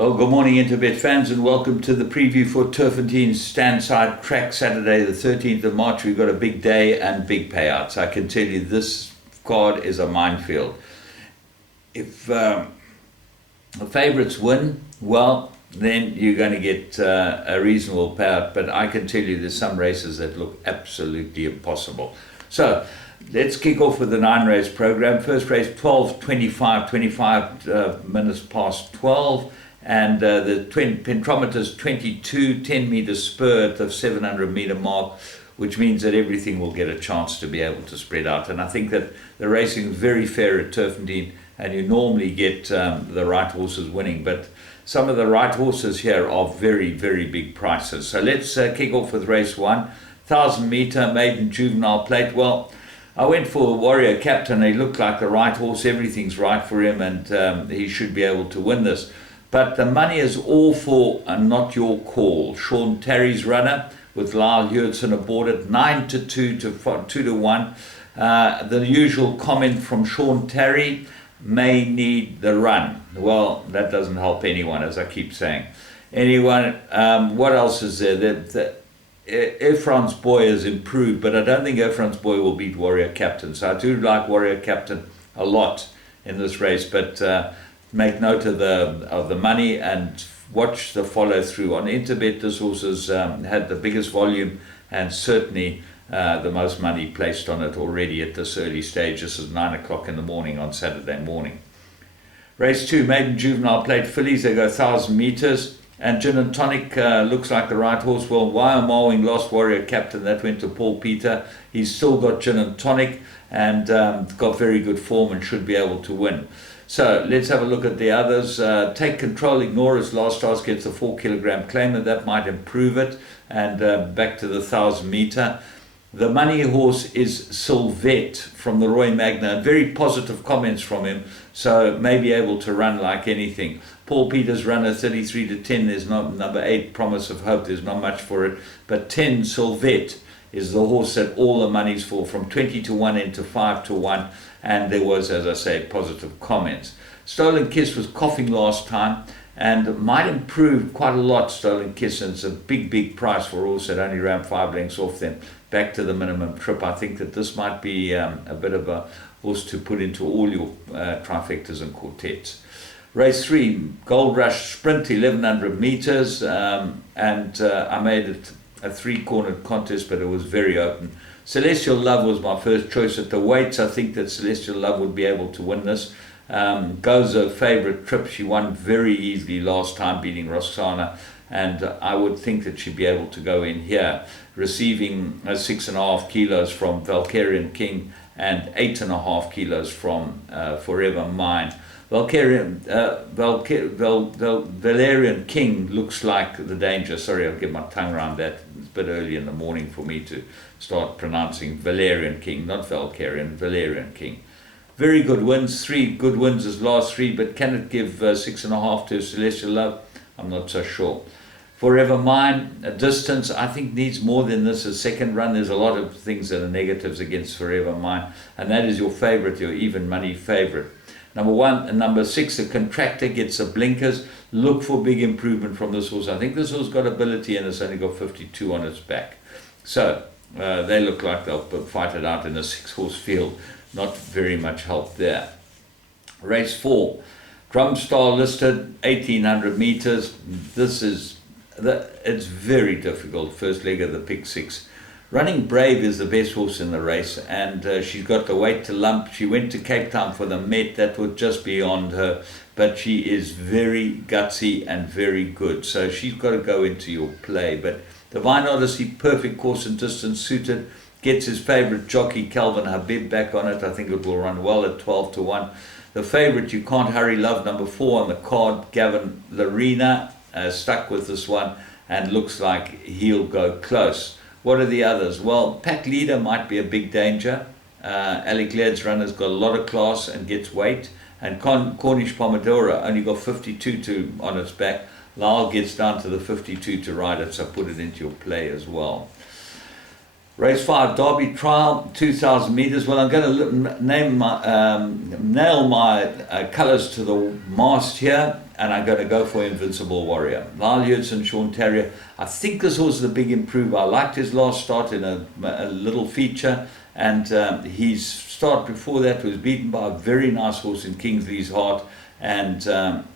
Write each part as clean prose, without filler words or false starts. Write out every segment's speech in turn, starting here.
Well, good morning, Interbet fans, and welcome to the preview for Turffontein Standside Track Saturday, the 13th of March. We've got a big day and big payouts. I can tell you this card is a minefield. If the favourites win, well, then you're going to get a reasonable payout. But I can tell you there's some races that look absolutely impossible. So let's kick off with the 9-race program. First race, 25 minutes past 12. And the pentometer's 22, 10 metre spur at the 700 metre mark, which means that everything will get a chance to be able to spread out. And I think that the racing is very fair at Turffontein, and you normally get the right horses winning. But some of the right horses here are very, very big prices. So let's kick off with race 1, 1,000 metre maiden juvenile plate. Well, I went for Warrior Captain. He looked like the right horse. Everything's right for him, and he should be able to win this. But the money is all for Not Your Call. Sean Terry's runner with Lyle Hewitson aboard it, 9-2 to 2-1. The usual comment from Sean Terry, may need the run. Well, that doesn't help anyone, as I keep saying. Anyone, what else is there? Air France Boy has improved, but I don't think Air France Boy will beat Warrior Captain. So I do like Warrior Captain a lot in this race, but make note of the money and watch the follow through. On Interbet, this horse has had the biggest volume and certainly the most money placed on it already at this early stage. This is 9 o'clock in the morning on Saturday morning. Race 2, maiden juvenile plate fillies. They go 1,000 metres. And Gin and Tonic looks like the right horse. Well, Wyoming lost Warrior Captain. That went to Paul Peter. He's still got Gin and Tonic and got very good form and should be able to win. So let's have a look at the others. Take Control, Ignore His Last Stars gets a 4 kilogram claimer. That might improve it. And back to the 1,000 metre. The money horse is Sylvette from the Roy Magna. Very positive comments from him. So may be able to run like anything. Paul Peters runner 33 to 10. There's not number 8, Promise of Hope. There's not much for it. But 10, Sylvette, is the horse that all the money's for, from 20 to 1 into 5 to 1. And there was, as I say, positive comments. Stolen Kiss was coughing last time and might improve quite a lot, Stolen Kiss. And it's a big, big price for a horse that only ran 5 lengths off them back to the minimum trip. I think that this might be a bit of a horse to put into all your trifectas and quartets. Race 3, Gold Rush Sprint, 1,100 metres. I made it a 3-cornered contest, but it was very open. Celestial Love was my first choice at the weights. I think that Celestial Love would be able to win this. Goes a favourite trip. She won very easily last time, beating Roxana, and I would think that she'd be able to go in here, receiving 6.5 kilos from Valkyrian King and 8.5 kilos from Forever Mine. Valerian King looks like the danger. Sorry, I'll get my tongue around that. It's a bit early in the morning for me to start pronouncing Valerian King, not Valkyrian, Valerian King. Very good wins, 3 good wins as last 3, but can it give 6.5 to Celestial Love? I'm not so sure. Forever Mine, a distance, I think needs more than this. A second run, there's a lot of things that are negatives against Forever Mine, and that is your favourite, your even money favourite. Number 1 and number 6, the Contractor gets the blinkers. Look for big improvement from this horse. I think this horse got ability and it's only got 52 on its back. So they look like they'll fight it out in a 6-horse field. Not very much help there. Race 4, Drumstar listed, 1,800 metres. It's very difficult. First leg of the pick 6. Running Brave is the best horse in the race, and she's got the weight to lump. She went to Cape Town for the Met. That was just beyond her, but she is very gutsy and very good. So she's got to go into your play. But Divine Odyssey, perfect course and distance suited. Gets his favourite jockey, Calvin Habib, back on it. I think it will run well at 12 to 1. The favourite, You Can't Hurry Love, number 4 on the card, Gavin Larena, stuck with this one and looks like he'll go close. What are the others? Well, Pack Leader might be a big danger. Alec Laird's runner's got a lot of class and gets weight. And Cornish Pomodoro only got 52 on its back. Lyle gets down to the 52 to ride it, so put it into your play as well. Race 5, Derby Trial, 2,000 meters. Well, I'm going to nail my colours to the mast here, and I'm going to go for Invincible Warrior. Lyle Hudson, Sean Terrier. I think this horse is a big improver. I liked his last start in a little feature, and his start before that was beaten by a very nice horse in Kingsley's Heart. And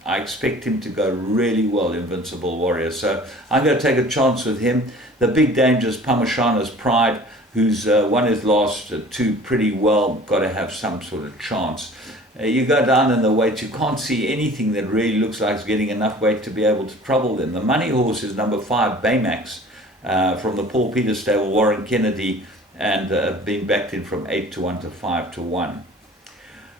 I expect him to go really well, Invincible Warrior. So I'm going to take a chance with him. The big danger is Parmashana's Pride, who's won his last two pretty well. Got to have some sort of chance. You go down in the weight, you can't see anything that really looks like it's getting enough weight to be able to trouble them. The money horse is number 5, Baymax, from the Paul Peters stable, Warren Kennedy, and been backed in from 8-1 to 5-1.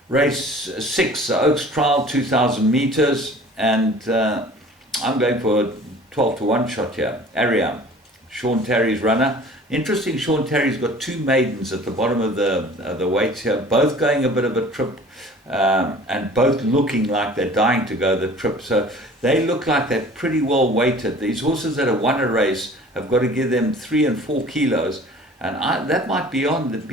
Race 6, the Oaks Trial, 2,000 meters, and I'm going for a 12-1 shot here. Ariam, Sean Terry's runner. Interesting, Sean Terry's got 2 maidens at the bottom of the weights here, both going a bit of a trip, and both looking like they're dying to go the trip. So they look like they're pretty well weighted. These horses that have won a race have got to give them 3 and 4 kilos. And that might be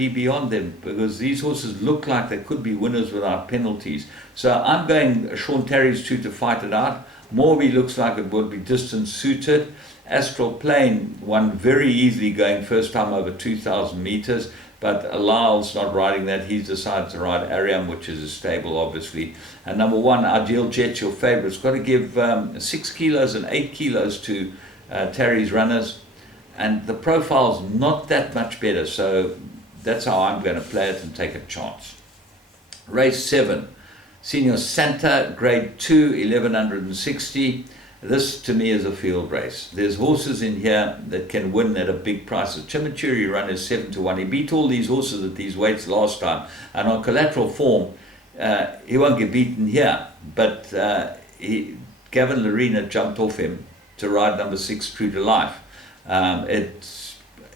beyond them, because these horses look like they could be winners without penalties. So I'm going Sean Terry's 2 to fight it out. Morby looks like it would be distance suited. Astral Plain won very easily, going first time over 2,000 meters. But Lyle's not riding that. He's decided to ride Ariam, which is a stable, obviously. And number 1, Ideal Jet, your favourite. It's got to give 6 kilos and 8 kilos to Terry's runners. And the profile's not that much better, so that's how I'm going to play it and take a chance. Race 7, Senior Santa, Grade 2, 1160. This, to me, is a field race. There's horses in here that can win at a big price. The Chimichurri run is 7-1. He beat all these horses at these weights last time. And on collateral form, he won't get beaten here. But Gavin Lorena jumped off him to ride number 6, True to Life.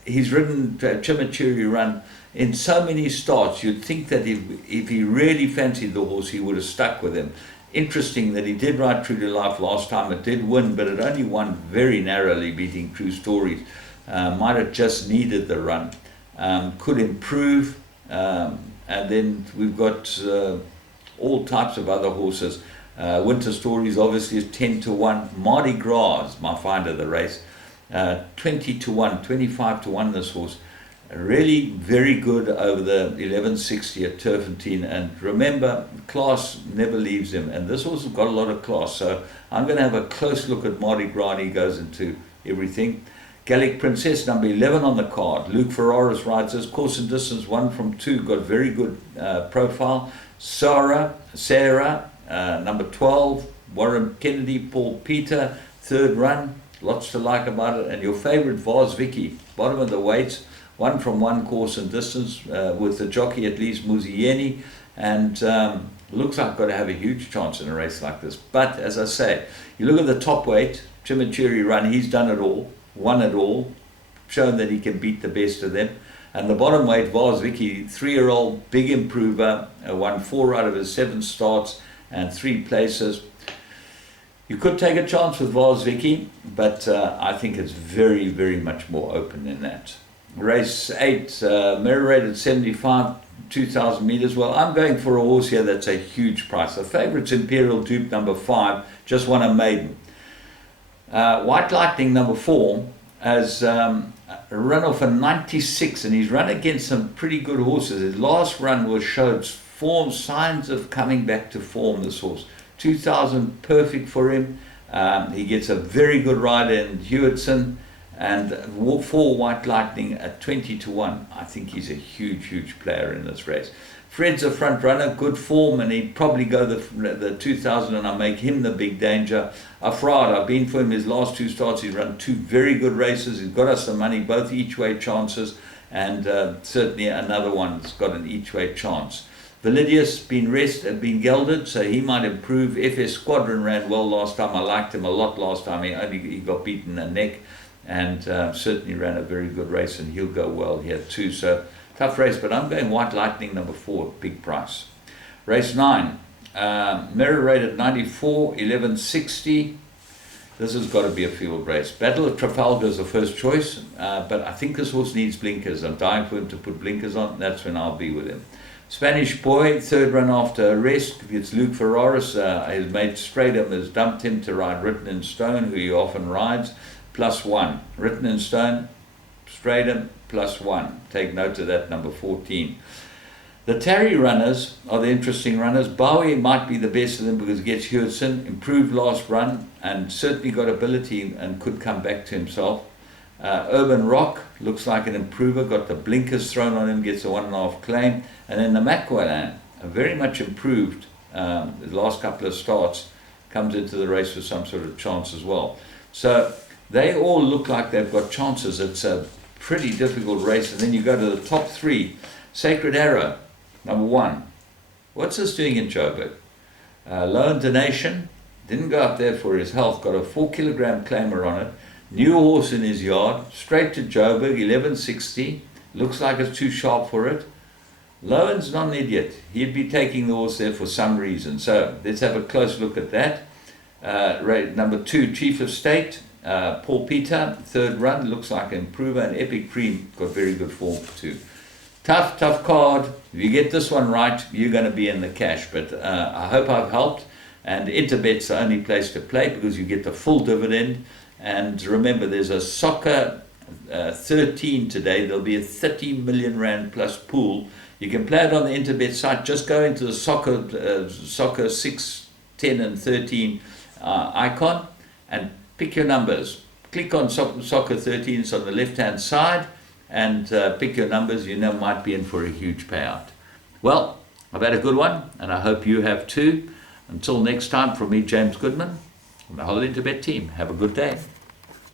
He's ridden Chimichurri run in so many starts. You'd think that if he really fancied the horse, he would have stuck with him. Interesting that he did ride True to Life last time. It did win, but it only won very narrowly, beating True Stories. Might have just needed the run. Could improve. And then we've got all types of other horses. Winter Stories obviously is 10-1. Mardi Gras is my find of the race. 20-1, 25-1 this horse. Really very good over the 1160 at Turffontein. And remember, class never leaves him. And this horse has got a lot of class. So I'm going to have a close look at Mardi Gras, and he goes into everything. Gallic Princess, number 11 on the card. Luke Ferraris rides this. Course and distance 1 from 2. Got very good profile. Sarah, number 12. Warren Kennedy, Paul Peter, 3rd run. Lots to like about it. And your favourite, Vaz Vicky, bottom of the weights, 1 from 1 course and distance, with the jockey at least Muzieni, and looks like got to have a huge chance in a race like this. But as I say, you look at the top weight, Chimichurri run, he's done it all, won it all, shown that he can beat the best of them. And the bottom weight, Vaz Vicky, 3-year-old, big improver, won 4 out of his 7 starts and 3 places. You could take a chance with Vaz Vicky, but I think it's very, very much more open than that. Race 8, mirror rated 75, 2,000 meters. Well, I'm going for a horse here that's a huge price. The favourite's Imperial Dupe, number 5, just won a maiden. White Lightning, number 4, has run off a 96, and he's run against some pretty good horses. His last run showed form, signs of coming back to form, this horse. 2,000, perfect for him. He gets a very good rider in Hewitson, and for White Lightning at 20-1. I think he's a huge, huge player in this race. Fred's a front runner, good form, and he'd probably go the 2,000, and I make him the big danger. Afrad, I've been for him his last 2 starts. He's run 2 very good races. He's got us some money, both each-way chances, and certainly another one that's got an each-way chance. Validius been gelded, so he might improve. FS Squadron ran well last time. I liked him a lot last time. He got beaten a neck, and certainly ran a very good race, and he'll go well here too. So tough race, but I'm going White Lightning, number 4, big price. Race 9, mirror rated 94, 1160. This has got to be a field race. Battle of Trafalgar is the first choice, but I think this horse needs blinkers. I'm dying for him to put blinkers on. That's when I'll be with him. Spanish Boy, third run after a rest. It's Luke Ferraris. His mate Stradham has dumped him to ride Written in Stone, who he often rides, +1. Written in Stone, Stradham, +1. Take note of that, number 14. The Tarry runners are the interesting runners. Bowie might be the best of them because he gets Hewitson, improved last run, and certainly got ability and could come back to himself. Urban Rock looks like an improver, got the blinkers thrown on him, gets a 1.5 claim. And then the Macqualan, very much improved the last couple of starts, comes into the race with some sort of chance as well. So they all look like they've got chances. It's a pretty difficult race. And then you go to the top 3. Sacred Arrow, number 1. What's this doing in Joburg? Loan Donation, didn't go up there for his health, got a 4-kilogram claimer on it. New horse in his yard, straight to Joburg, 1160. Looks like it's too sharp for it. Lowen's not an idiot. He'd be taking the horse there for some reason. So let's have a close look at that. Number 2, Chief of State, Paul Peter, third run, looks like an improver. And Epic Cream got very good form too. Tough card. If you get this one right, you're going to be in the cash. But I hope I've helped. And Interbet's the only place to play because you get the full dividend. And remember, there's a soccer 13 today. There'll be a 30 million rand plus pool. You can play it on the Interbet site. Just go into the soccer 6, 10 and 13 icon and pick your numbers. Click on soccer 13, it's on the left hand side, and pick your numbers. You know, might be in for a huge payout. Well, I've had a good one, and I hope you have too. Until next time, from me, James Goodman, and the whole Interbet team, have a good day.